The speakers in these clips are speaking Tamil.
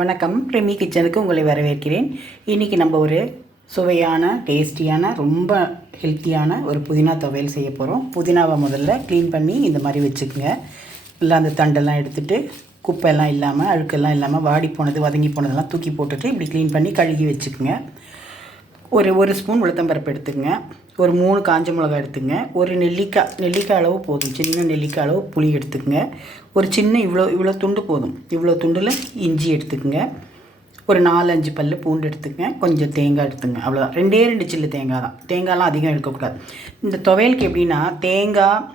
வணக்கம். ப்ரெமி கிச்சனுக்கு உங்களை வரவேற்கிறேன். இன்றைக்கி நம்ம ஒரு சுவையான, டேஸ்டியான, ரொம்ப ஹெல்த்தியான ஒரு புதினா துவையல் செய்ய போகிறோம். புதினாவை முதல்ல க்ளீன் பண்ணி இந்த மாதிரி வச்சுக்கோங்க. இல்லை அந்த தண்டெல்லாம் எடுத்துகிட்டு குப்பையெல்லாம் இல்லாமல், அழுக்கெல்லாம் இல்லாமல், வாடி போனது வதங்கி போனதெல்லாம் தூக்கி போட்டுட்டு இப்படி க்ளீன் பண்ணி கழுகி வச்சுக்கோங்க. ஒரு ஸ்பூன் உளுத்தம்பருப்பு எடுத்துக்கங்க. ஒரு 3 காஞ்ச மிளகாய் எடுத்துங்க. ஒரு நெல்லிக்காய் அளவு போதும். சின்ன நெல்லிக்காய் அளவு புளி எடுத்துக்கங்க. ஒரு சின்ன இவ்வளோ துண்டு போதும். இவ்வளோ துண்டில் இஞ்சி எடுத்துக்கங்க. ஒரு 4-5 பல் பூண்டு எடுத்துக்கங்க. கொஞ்சம் தேங்காய் எடுத்துங்க. அவ்வளோதான். 2 சில்லு தேங்காய் தான். தேங்காயெலாம் அதிகம் எடுக்கக்கூடாது. இந்த துவையலுக்கு எப்படின்னா, தேங்காய்,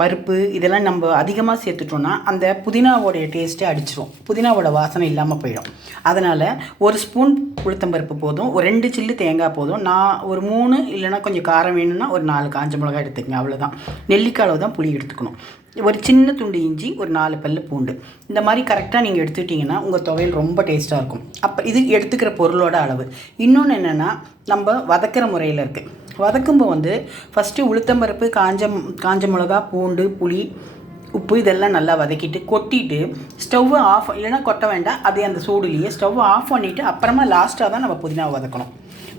பருப்பு இதெல்லாம் நம்ம அதிகமாக சேர்த்துட்டோன்னா அந்த புதினாவோடைய டேஸ்ட்டே அடிச்சிடும். புதினாவோட வாசனை இல்லாமல் போயிடும். அதனால் ஒரு ஸ்பூன் உளுத்தம்பருப்பு போதும். ஒரு 2 சில்லு தேங்காய் போதும். நான் ஒரு 3 இல்லைனா கொஞ்சம் காரம் வேணும்னா ஒரு 4 காஞ்ச மிளகாய் எடுத்துக்கங்க. அவ்வளோதான். நெல்லிக்காய் அளவு தான் புளி எடுத்துக்கணும். ஒரு சின்ன துண்டு இஞ்சி, ஒரு 4 பல் பூண்டு. இந்த மாதிரி கரெக்டாக நீங்கள் எடுத்துக்கிட்டிங்கன்னா உங்கள் துவையல் ரொம்ப டேஸ்ட்டாக இருக்கும். அப்போ இது எடுத்துக்கிற பொருளோட அளவு. இன்னொன்று என்னென்னா, நம்ம வதக்கிற முறையில் இருக்குது. வதக்கும்போது ஃபஸ்ட்டு உளுத்தம்பருப்பு, காஞ்ச மிளகா, பூண்டு, புளி, உப்பு இதெல்லாம் நல்லா வதக்கிட்டு கொட்டிட்டு ஸ்டவ்வை ஆஃப், இல்லைனா கொட்ட வேண்டாம், அதே அந்த சூடுலேயே ஸ்டவ்வை ஆஃப் பண்ணிவிட்டு அப்புறமா லாஸ்ட்டாக தான் நம்ம புதினாவை வதக்கணும்.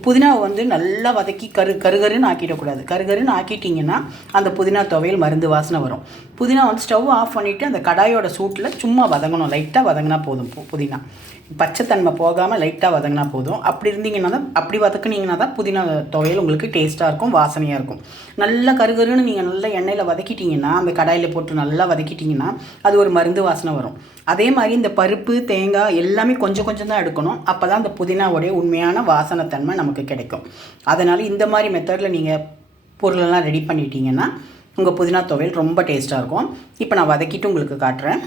புதினாவை நல்லா வதக்கி கருகருன்னு ஆக்கிடக்கூடாது. கருகருன்னு ஆக்கிட்டிங்கன்னா அந்த புதினா துவையல் மருந்து வாசனை வரும். புதினா ஸ்டவ் ஆஃப் பண்ணிவிட்டு அந்த கடாயோட சூட்டில் சும்மா வதங்கணும். லைட்டாக வதங்கினா போதும். புதினா பச்சைத்தன்மை போகாமல் லைட்டாக வதங்கினா போதும். அப்படி வதக்குனீங்கன்னா தான் புதினா துவையல் உங்களுக்கு டேஸ்ட்டாக இருக்கும், வாசனையாக இருக்கும். நல்லா கருகருன்னு நீங்கள் நல்லா எண்ணெயில் வதக்கிட்டிங்கன்னா, அந்த கடாயில் போட்டு நல்லா வதக்கிட்டிங்கன்னா அது ஒரு மருந்து வாசனை வரும். அதே மாதிரி இந்த பருப்பு, தேங்காய் எல்லாமே கொஞ்சம் தான் எடுக்கணும். அப்போ தான் அந்த புதினாவுடைய உண்மையான வாசனைத்தன்மை நமக்கு கிடைக்கும். அதனால் இந்த மாதிரி மெத்தடில் நீங்கள் பொருளெல்லாம் ரெடி பண்ணிட்டீங்கன்னா உங்கள் புதினா துவையல் ரொம்ப டேஸ்ட்டாக இருக்கும். இப்போ நான் வதக்கிட்டு உங்களுக்கு காட்டுறேன்.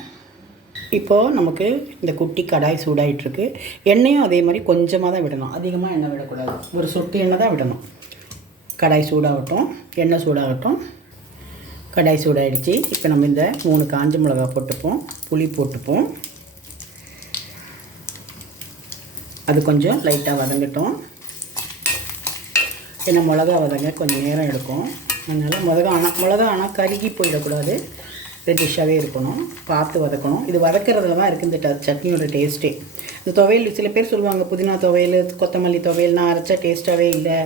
இப்போது நமக்கு இந்த குட்டி கடாய் சூடாகிட்டுருக்கு. எண்ணெயும் அதே மாதிரி கொஞ்சமாக தான் விடணும். அதிகமாக எண்ணெய் விடக்கூடாது. ஒரு சொட்டு எண்ணெய் தான் விடணும். கடாய் சூடாகட்டும், எண்ணெய் சூடாகட்டும். கடாய் சூடாகிடுச்சு. இப்போ நம்ம இந்த 3 காஞ்ச மிளகா போட்டுப்போம், புளி போட்டுப்போம். அது கொஞ்சம் லைட்டாக வதங்கட்டும். ஏன்னா மிளகா வதங்க கொஞ்சம் நேரம் எடுக்கும். அதனால் மிளகா ஆனால் கருகி போயிடக்கூடாது. ரெட்டிஷாகவே இருக்கணும். பார்த்து வதக்கணும். இது வதக்கிறதுல தான் இருக்குது இந்த சட்னியோட டேஸ்ட்டே. இந்த துவையல் சில பேர் சொல்லுவாங்க, புதினா துவையல், கொத்தமல்லி துவையல் நான் அரைச்சா டேஸ்ட்டாகவே இல்லை,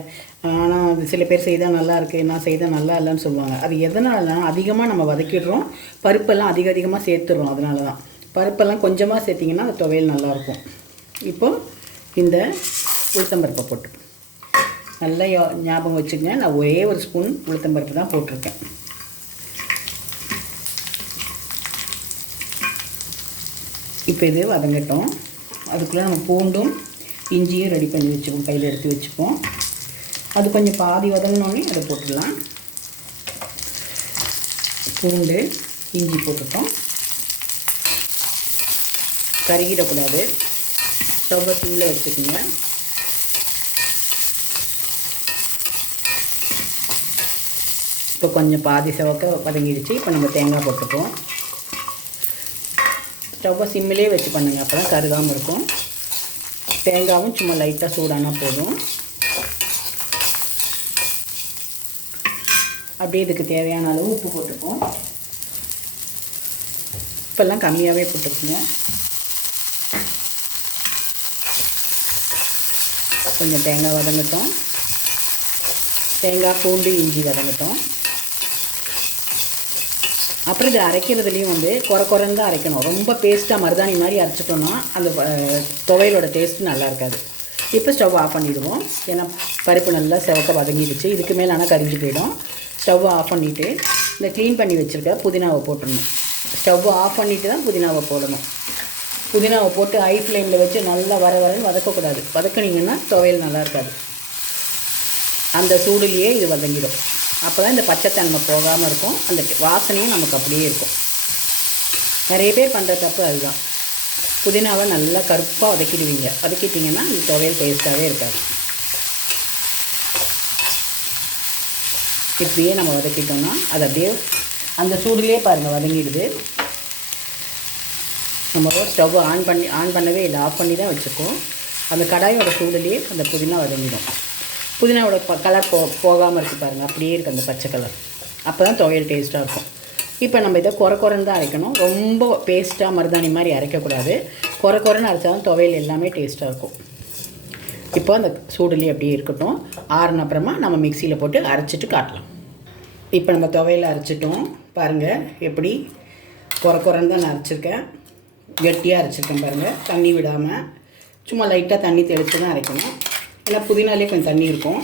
ஆனால் அது சில பேர் செய்தால் நல்லா இருக்குது, நான் செய்தால் நல்லா இல்லைன்னு சொல்லுவாங்க. அது எதனாலனா அதிகமாக நம்ம வதக்கிடுறோம், பருப்பெல்லாம் அதிகமாக சேர்த்துடுறோம். அதனால தான். பருப்பெல்லாம் கொஞ்சமாக சேர்த்திங்கன்னா அந்த துவையல் நல்லாயிருக்கும். இப்போது இந்த உளுத்தம்பருப்பை போட்டு நல்லா ஞாபகம் வச்சுக்கங்க. நான் ஒரே ஒரு ஸ்பூன் உளுத்தம்பருப்பு தான் போட்டிருக்கேன். இப்போ இது வதங்கட்டும். அதுக்குள்ளே நம்ம பூண்டும் இஞ்சியும் ரெடி பண்ணி வச்சுப்போம், கையில் எடுத்து வச்சுப்போம். அது கொஞ்சம் பாதி வதங்கினோடனே அதை போட்டுடலாம். பூண்டு இஞ்சி போட்டுட்டோம். கருகிடக்கூடாது. ஸ்டவ்வை சிம்மில் வச்சுக்கோங்க. இப்போ கொஞ்சம் பாதி செவக்க வதங்கிடுச்சு. இப்போ நம்ம தேங்காய் போட்டுப்போம். ஸ்டவ்வை சிம்மிலே வச்சு பண்ணுங்கள், அப்போ தான் கருகாமல் இருக்கும். தேங்காயும் சும்மா லைட்டாக சூடானா போதும். அப்படியே இதுக்கு தேவையான அளவு உப்பு போட்டுப்போம். இப்போல்லாம் கம்மியாகவே போட்டுக்குங்க. கொஞ்சம் தேங்காய் வதங்கட்டும். தேங்காய், பூண்டு, இஞ்சி வதங்கட்டும். அப்புறம் இது அரைக்கிறதுலேயும் குறைன்னு தான் அரைக்கணும். ரொம்ப பேஸ்ட்டாக மருதாணி மாதிரி அரைச்சிட்டோன்னா அந்த துவையலோட டேஸ்ட்டு நல்லா இருக்காது. இப்போ ஸ்டவ் ஆஃப் பண்ணிவிடுவோம். ஏன்னா பருப்பு நல்லா செவக்க வதங்கிடுச்சு. இதுக்கு மேலே ஆனால் கரிஞ்சு போயிடும். ஸ்டவ்வை ஆஃப் பண்ணிவிட்டு இந்த க்ளீன் பண்ணி வச்சுருக்க புதினாவை போட்டுடணும். ஸ்டவ்வை ஆஃப் பண்ணிவிட்டு தான் புதினாவை போடணும். புதினாவை போட்டு ஹை ஃப்ளேமில் வச்சு நல்லா வரன்னு வதக்கக்கூடாது. வதக்குனிங்கன்னா துவையல் நல்லா இருக்காது. அந்த சூடுலேயே இது வதங்கிடும். அப்போ தான் இந்த பச்சைத்தன்மை போகாமல் இருக்கும். அந்த வாசனையும் நமக்கு அப்படியே இருக்கும். நிறைய பேர் பண்ணுற தப்பு அதுதான். புதினாவை நல்லா கருப்பாக வதக்கிடுவீங்க. வதக்கிட்டிங்கன்னா இந்த துவையல் டேஸ்ட்டாகவே இருக்காது. இப்படியே நம்ம வதக்கிட்டோம்னா அது அப்படியே அந்த சூடுலேயே பாருங்கள் வதங்கிடுது. நம்ம ஸ்டவ் ஆன் பண்ணவே இல்லை, ஆஃப் பண்ணி தான் வச்சுருக்கோம். அந்த கடாயோட சூடுலேயே அந்த புதினா வதங்கிடும். புதினாவோட கலர் போகாமல் இருக்குது பாருங்கள். அப்படியே இருக்குது அந்த பச்சை கலர். அப்போ தான் துவையல் டேஸ்ட்டாக இருக்கும். இப்போ நம்ம இதை குறைன்னு தான் அரைக்கணும். ரொம்ப பேஸ்ட்டாக மருதாணி மாதிரி அரைக்கக்கூடாது. குறைன்னு அரைச்சா தான் துவையல் எல்லாமே டேஸ்ட்டாக இருக்கும். இப்போ அந்த சூடுலேயே அப்படியே இருக்கட்டும். ஆறுன அப்புறமா நம்ம மிக்சியில் போட்டு அரைச்சிட்டு காட்டலாம். இப்போ நம்ம துவையல் அரைச்சிட்டோம். பாருங்கள் எப்படி குறைன்னு தான் நான் அரைச்சிருக்கேன். கெட்டியாக அரைச்சிருக்கேன் பாருங்கள். தண்ணி விடாமல் சும்மா லைட்டாக தண்ணி தெளித்து தான் அரைக்கணும். ஏன்னா புதினாலே கொஞ்சம் தண்ணி இருக்கும்.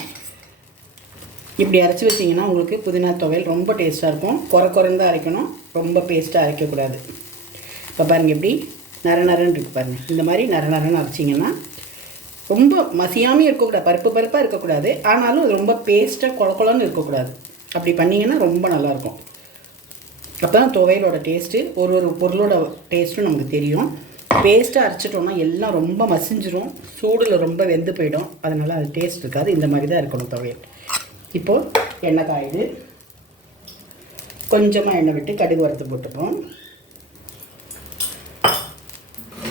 இப்படி அரைச்சி வச்சிங்கன்னா உங்களுக்கு புதினா துவையல் ரொம்ப டேஸ்ட்டாக இருக்கும். குறைன்னு தான் அரைக்கணும், ரொம்ப பேஸ்ட்டாக அரைக்கக்கூடாது. இப்போ பாருங்கள் எப்படி நரன்னு இருக்குது பாருங்கள். இந்த மாதிரி நரன்னு அரைச்சிங்கன்னா ரொம்ப மசியாமல் இருக்கக்கூடாது, பருப்பாக இருக்கக்கூடாது. ஆனாலும் அது ரொம்ப பேஸ்ட்டாக குழன்னு இருக்கக்கூடாது. அப்படி பண்ணிங்கன்னா ரொம்ப நல்லாயிருக்கும். அப்போ தான் துவையலோட டேஸ்ட்டு ஒரு பொருளோட டேஸ்ட்டும் நமக்கு தெரியும். பேஸ்ட்டாக அரைச்சிட்டோம்னா எல்லாம் ரொம்ப மசிஞ்சிரும், சூடில் ரொம்ப வெந்து போயிடும். அதனால் அது டேஸ்ட் இருக்காது. இந்த மாதிரி தான் இருக்கணும் துவையல். இப்போது எண்ணெய் காயுது. கொஞ்சமாக எண்ணெய் விட்டு கடுகு வறுத்து போட்டுப்போம்.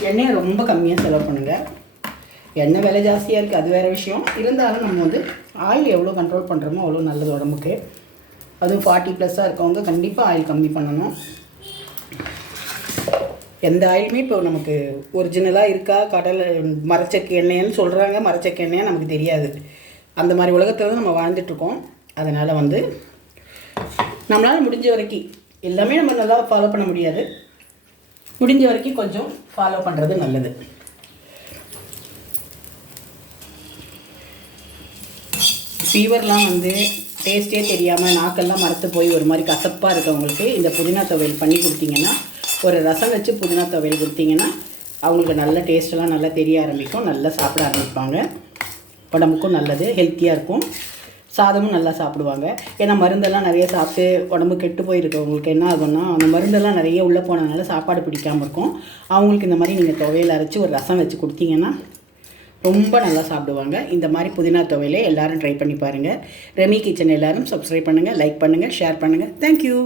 எண்ணெயை ரொம்ப கம்மியாக செலவு பண்ணுங்கள். எண்ணெய் விலை ஜாஸ்தியாக இருக்குது, அது வேறு விஷயம். இருந்தாலும் நம்ம வந்து ஆயில் எவ்வளோ கண்ட்ரோல் பண்ணுறோமோ அவ்வளோ நல்லது உடம்புக்கு. அதுவும் 40+ இருக்கவங்க கண்டிப்பாக ஆயில் கம்மி பண்ணணும். எந்த ஆயிலுமே இப்போ நமக்கு ஒரிஜினலாக இருக்கா, கடலை மரச்செக்கு எண்ணெய்ன்னு சொல்கிறாங்க, மரச்செக்கு எண்ணெயாக நமக்கு தெரியாது. அந்த மாதிரி உலகத்தில் தான் நம்ம வாழ்ந்துட்டுருக்கோம். அதனால் வந்து நம்மளால் முடிஞ்ச வரைக்கும் எல்லாமே நம்ம நல்லா ஃபாலோ பண்ண முடியாது, முடிஞ்ச வரைக்கும் கொஞ்சம் ஃபாலோ பண்ணுறது நல்லது. ஃபீவர்லாம் வந்து டேஸ்ட்டே தெரியாமல் நாக்கெல்லாம் மரத்து போய் ஒரு மாதிரி கசப்பாக இருக்கவங்களுக்கு இந்த புதினா துவையல் பண்ணி கொடுத்தீங்கன்னா, ஒரு ரசம் வச்சு புதினா துவையல் கொடுத்தீங்கன்னா அவங்களுக்கு நல்ல டேஸ்ட்டெல்லாம் நல்லா தெரிய ஆரம்பிக்கும், நல்லா சாப்பிட ஆரம்பிப்பாங்க. உடம்புக்கும் நல்லது, ஹெல்த்தியாக இருக்கும். சாதமும் நல்லா சாப்பிடுவாங்க. ஏன்னா மருந்தெல்லாம் நிறைய சாப்பிட்டு உடம்பு கெட்டு போயிருக்கவங்களுக்கு என்ன ஆகும்னா, அந்த மருந்தெல்லாம் நிறைய உள்ளே போனதுனால சாப்பாடு பிடிக்காமல் இருக்கும். அவங்களுக்கு இந்த மாதிரி நீங்கள் துவையல் அரைச்சி ஒரு ரசம் வச்சு கொடுத்தீங்கன்னா ரொம்ப நல்லா சாப்பிடுவாங்க. இந்த மாதிரி புதினா துவையலை எல்லோரும் ட்ரை பண்ணி பாருங்கள். ரெமி கிச்சன் எல்லோரும் சப்ஸ்கிரைப் பண்ணுங்கள், லைக் பண்ணுங்கள், ஷேர் பண்ணுங்கள். தேங்க்யூ.